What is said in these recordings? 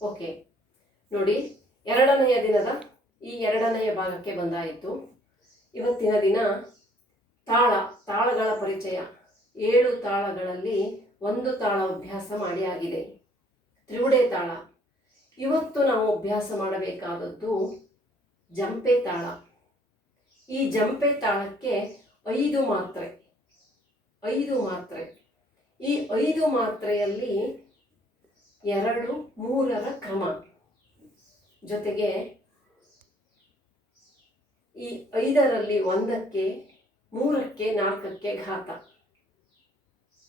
Okay ನೋಡಿ, ಎರಡನೆಯ ದಿನದ ಈ ಎರಡನೆಯ ಭಾಗಕ್ಕೆ ಬಂದಾಯಿತು. ಇವತ್ತಿನ ದಿನ ತಾಳಗಳ ಪರಿಚಯ. 7 ತಾಳಗಳಲ್ಲಿ ಒಂದು ತಾಳ ಅಭ್ಯಾಸ ಮಾಡಿ ಆಗಿದೆ, ತ್ರಿವುಡೆ ತಾಳ. ಇವತ್ತು ನಾವು ಅಭ್ಯಾಸ ಮಾಡಬೇಕಾದದ್ದು ಜಂಪೆ ತಾಳ. ಈ ಜಂಪೆ ತಾಳಕ್ಕೆ 5 ಮಾತ್ರೆ. ಈ 5 ಮಾತ್ರೆಯಲ್ಲಿ 2, 3ರ ಕ್ರಮ, ಜೊತೆಗೆ ಈ 5ರಲ್ಲಿ 1ಕ್ಕೆ, 3ಕ್ಕೆ, 4ಕ್ಕೆ ಘಾತ.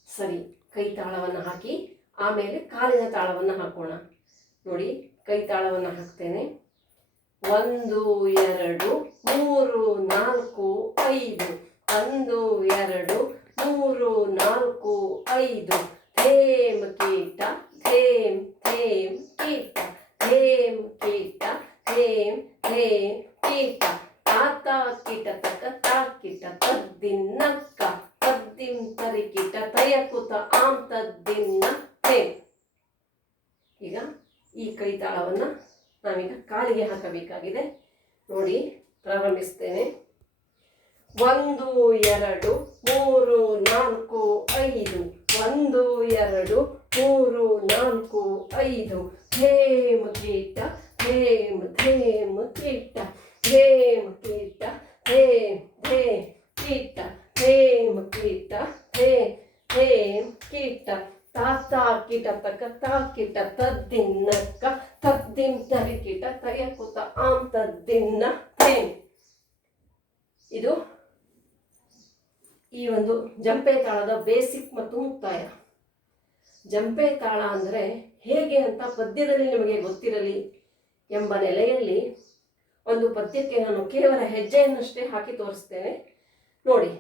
ಸರಿ, ಕೈ ತಾಳವನ್ನು ಹಾಕಿ ಆಮೇಲೆ ಕಾಲಿನ ತಾಳವನ್ನು ಹಾಕೋಣ. ನೋಡಿ, ಕೈ ತಾಳವನ್ನು ಹಾಕ್ತೇನೆ. 1, 2, 3, 4, 5. 1, 2, 3, 4, 5. ಧೇಮ್ ಕೀಟ, ಧೇಮ್ ಧೇಮ್ ಕೀಟ, ಧೇಮ್ ಕೀಟ, ಧೇಮ್ ಧೇಮ್ ಕೀಟ. ತಾತ ಕೀಟ ತಕ ತಾಕಿಟ ತದ್ದಿನ್ನಕ್ಕ ತದ್ದಿಂ ತರಿಕಿಟ ತಯಕುತ ಆಂ ತದ್ದಿನ್ನ ಧೇಮ್. ಈಗ ಈ ಕೈ ತಾಳವನ್ನು ನಾವೀಗ ಕಾಲಿಗೆ ಹಾಕಬೇಕಾಗಿದೆ. ನೋಡಿ, ಪ್ರಾರಂಭಿಸ್ತೇನೆ. 1, 2, 3, 4, 5. 1, 2, 3, 4, 5. ಧೇಮ್ ಕೀಟ, ಧೇಮ್ ಧೇಮ್ ಕೀಟ, ಧೇಮ್ ಕೀಟ, ಧೇಮ್ ಧೇಮ್ ಕೀಟ, ಧೇಮ್ ಕೀಟ, ಧೇಮ್ ಧೇಮ್ ಕೀಟ. ತಾತ ಕೀಟ ತಕ ತಾಕಿಟ ತದ್ದಿನ್ನಕ್ಕ ತದ್ದಿಂ ತರಿಕಿಟ ತಯಕುತ ಆಂ ತದ್ದಿನ್ನ ಧೇಮ್. ಇದು ಈ ಒಂದು ಜಂಪೆ ತಾಳದ ಬೇಸಿಕ್ ಮತ್ತು ಮುಕ್ತಾಯ. ಜಂಪೆ ತಾಳ ಅಂದರೆ ಹೇಗೆ ಅಂತ ಪದ್ಯದಲ್ಲಿ ನಿಮಗೆ ಗೊತ್ತಿರಲಿ ಎಂಬ ನೆಲೆಯಲ್ಲಿ ಒಂದು ಪದ್ಯಕ್ಕೆ ನಾನು ಕೇವಲ ಹೆಜ್ಜೆಯನ್ನಷ್ಟೇ ಹಾಕಿ ತೋರಿಸ್ತೇನೆ. ನೋಡಿ.